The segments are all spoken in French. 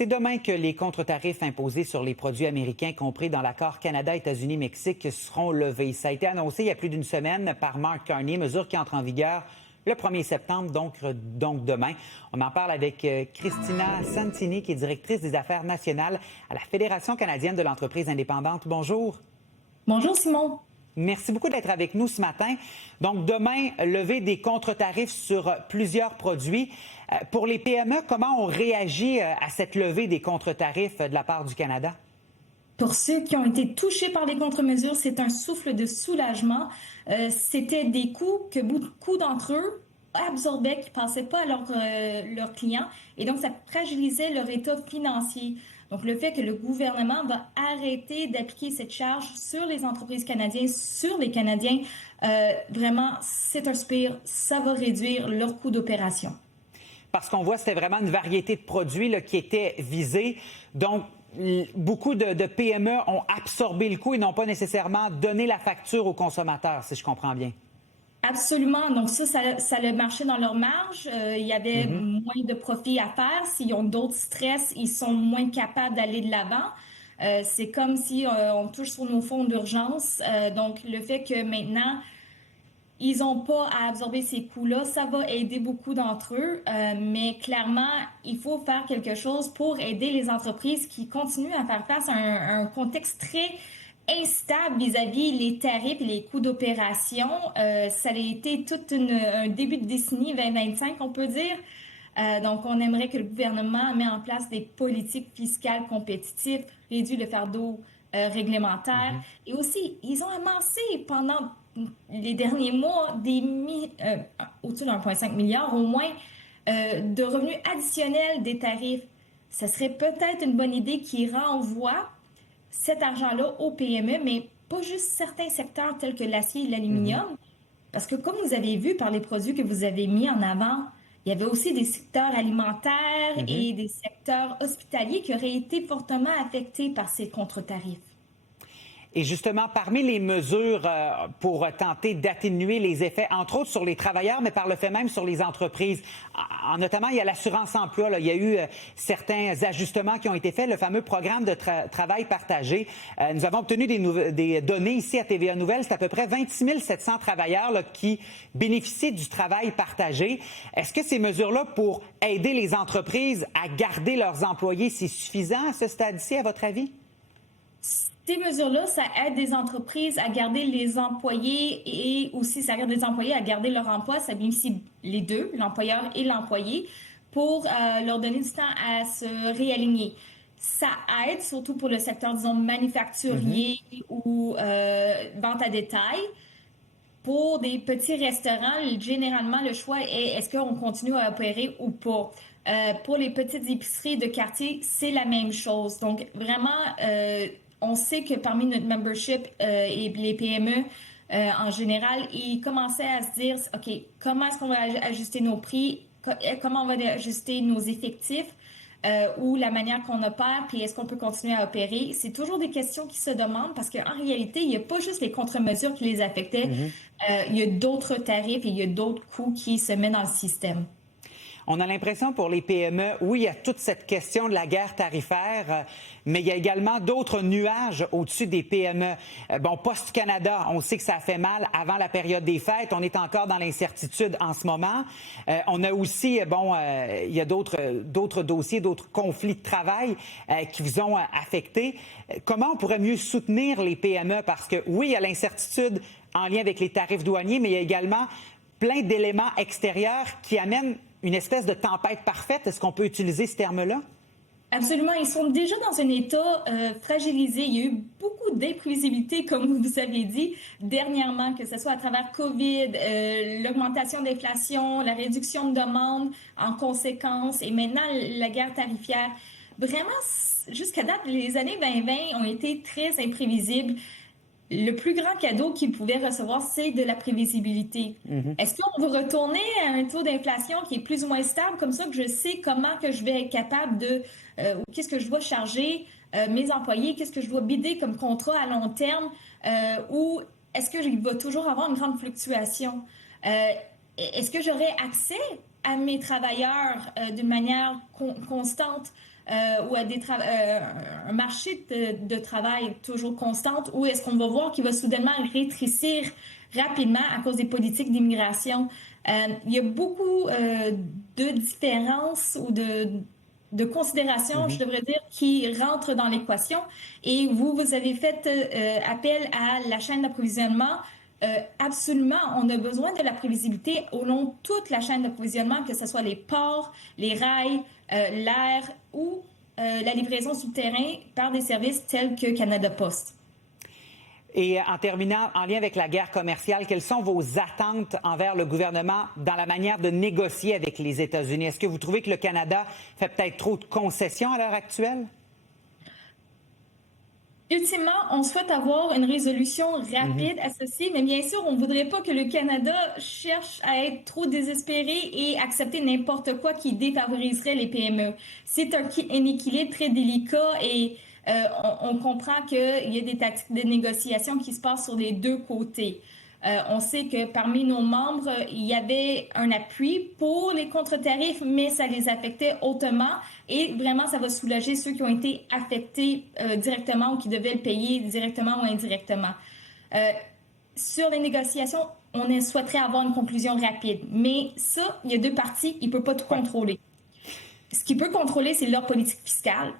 C'est demain que les contre-tarifs imposés sur les produits américains, compris dans l'accord Canada, États-Unis, Mexique, seront levés. Ça a été annoncé il y a plus d'une semaine par Mark Carney, mesure qui entre en vigueur le 1er septembre, donc demain. On en parle avec Christina Santini, qui est directrice des affaires nationales à la Fédération canadienne de l'entreprise indépendante. Bonjour. Bonjour, Simon. Merci beaucoup d'être avec nous ce matin. Donc, demain, lever des contre-tarifs sur plusieurs produits. Pour les PME, comment on réagit à cette levée des contre-tarifs de la part du Canada? Pour ceux qui ont été touchés par les contre-mesures, c'est un souffle de soulagement. C'était des coûts que beaucoup d'entre eux absorbaient, qui ne passaient pas à leurs clients, et donc ça fragilisait leur état financier. Donc, le fait que le gouvernement va arrêter d'appliquer cette charge sur les entreprises canadiennes, sur les Canadiens, vraiment, c'est un soupir. Ça va réduire leur coût d'opération. Parce qu'on voit que c'était vraiment une variété de produits là, qui étaient visés. Donc, beaucoup de PME ont absorbé le coût et n'ont pas nécessairement donné la facture aux consommateurs, si je comprends bien. Absolument. Donc ça a marché dans leur marge. Il y avait moins de profit à faire. S'ils ont d'autres stress, ils sont moins capables d'aller de l'avant. C'est comme si on touche sur nos fonds d'urgence. Donc, le fait que maintenant, ils n'ont pas à absorber ces coûts-là, ça va aider beaucoup d'entre eux. Mais clairement, il faut faire quelque chose pour aider les entreprises qui continuent à faire face à un contexte très instable vis-à-vis les tarifs et les coûts d'opération. Ça a été tout un début de décennie 2025, on peut dire. Donc, on aimerait que le gouvernement mette en place des politiques fiscales compétitives, réduit le fardeau réglementaire. Et aussi, ils ont amassé pendant les derniers mois au-dessus de 1,5 milliard au moins de revenus additionnels des tarifs. Ça serait peut-être une bonne idée qui renvoie cet argent-là aux PME, mais pas juste certains secteurs tels que l'acier et l'aluminium. Parce que comme vous avez vu par les produits que vous avez mis en avant, il y avait aussi des secteurs alimentaires et des secteurs hospitaliers qui auraient été fortement affectés par ces contre-tarifs. Et justement, parmi les mesures pour tenter d'atténuer les effets, entre autres sur les travailleurs, mais par le fait même sur les entreprises, notamment, il y a l'assurance-emploi. Il y a eu certains ajustements qui ont été faits, le fameux programme de travail partagé. Nous avons obtenu des données ici à TVA Nouvelles. C'est à peu près 26 700 travailleurs là, qui bénéficient du travail partagé. Est-ce que ces mesures-là, pour aider les entreprises à garder leurs employés, c'est suffisant à ce stade-ci, à votre avis? Ces mesures-là, ça aide des entreprises à garder les employés et aussi ça aide les employés à garder leur emploi. Ça bénéficie les deux, l'employeur et l'employé, pour leur donner du temps à se réaligner. Ça aide surtout pour le secteur, disons, manufacturier ou vente à détail. Pour des petits restaurants, généralement, le choix est est-ce qu'on continue à opérer ou pas. Pour les petites épiceries de quartier, c'est la même chose. Donc, vraiment, on sait que parmi notre membership et les PME en général, ils commençaient à se dire, OK, comment est-ce qu'on va ajuster nos prix? Comment on va ajuster nos effectifs? Ou la manière qu'on opère, puis est-ce qu'on peut continuer à opérer? C'est toujours des questions qui se demandent parce qu'en réalité, il n'y a pas juste les contre-mesures qui les affectaient. Il y a d'autres tarifs et il y a d'autres coûts qui se mettent dans le système. On a l'impression pour les PME, oui, il y a toute cette question de la guerre tarifaire, mais il y a également d'autres nuages au-dessus des PME. Bon, Post-Canada, on sait que ça a fait mal avant la période des fêtes. On est encore dans l'incertitude en ce moment. On a aussi, il y a d'autres dossiers, d'autres conflits de travail qui vous ont affecté. Comment on pourrait mieux soutenir les PME? Parce que, oui, il y a l'incertitude en lien avec les tarifs douaniers, mais il y a également plein d'éléments extérieurs qui amènent une espèce de tempête parfaite. Est-ce qu'on peut utiliser ce terme-là? Absolument. Ils sont déjà dans un état fragilisé. Il y a eu beaucoup d'imprévisibilité, comme vous avez dit, dernièrement, que ce soit à travers COVID, l'augmentation d'inflation, la réduction de demande en conséquence et maintenant la guerre tarifaire. Vraiment, jusqu'à date, les années 2020 ont été très imprévisibles. Le plus grand cadeau qu'ils pouvaient recevoir, c'est de la prévisibilité. Est-ce qu'on va retourner à un taux d'inflation qui est plus ou moins stable, comme ça que je sais comment que je vais être capable de... qu'est-ce que je dois charger mes employés, qu'est-ce que je dois bider comme contrat à long terme, ou est-ce que je vais toujours avoir une grande fluctuation? Est-ce que j'aurai accès à mes travailleurs d'une manière constante? ou à un marché de travail toujours constante, ou est-ce qu'on va voir qu'il va soudainement rétrécir rapidement à cause des politiques d'immigration? Il y a beaucoup de différences ou de considérations, je devrais dire, qui rentrent dans l'équation. Et vous avez fait appel à la chaîne d'approvisionnement. Absolument, on a besoin de la prévisibilité au long de toute la chaîne d'approvisionnement, que ce soit les ports, les rails, l'air ou la livraison sur le terrain par des services tels que Canada Post. Et en terminant, en lien avec la guerre commerciale, quelles sont vos attentes envers le gouvernement dans la manière de négocier avec les États-Unis? Est-ce que vous trouvez que le Canada fait peut-être trop de concessions à l'heure actuelle? Ultimement, on souhaite avoir une résolution rapide à ceci, mais bien sûr, on ne voudrait pas que le Canada cherche à être trop désespéré et accepter n'importe quoi qui défavoriserait les PME. C'est un équilibre très délicat et on comprend qu'il y a des tactiques de négociation qui se passent sur les deux côtés. On sait que parmi nos membres, il y avait un appui pour les contre-tarifs, mais ça les affectait hautement. Et vraiment, ça va soulager ceux qui ont été affectés directement ou qui devaient le payer directement ou indirectement. Sur les négociations, on souhaiterait avoir une conclusion rapide. Mais ça, il y a deux parties, il ne peut pas tout contrôler. Ce qu'il peut contrôler, c'est leur politique fiscale.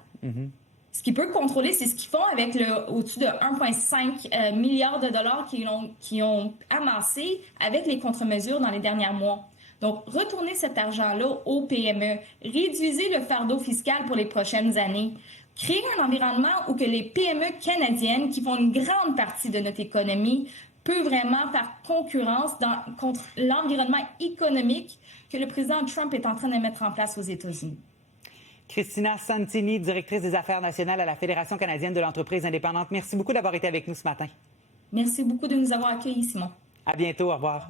Ce qu'il peut contrôler, c'est ce qu'ils font avec au-dessus de 1,5 milliard de dollars qu'ils ont amassé avec les contre-mesures dans les derniers mois. Donc, retournez cet argent-là aux PME, réduisez le fardeau fiscal pour les prochaines années, créez un environnement où que les PME canadiennes, qui font une grande partie de notre économie, peuvent vraiment faire concurrence contre l'environnement économique que le président Trump est en train de mettre en place aux États-Unis. Christina Santini, directrice des affaires nationales à la Fédération canadienne de l'entreprise indépendante. Merci beaucoup d'avoir été avec nous ce matin. Merci beaucoup de nous avoir accueillis, Simon. À bientôt. Au revoir.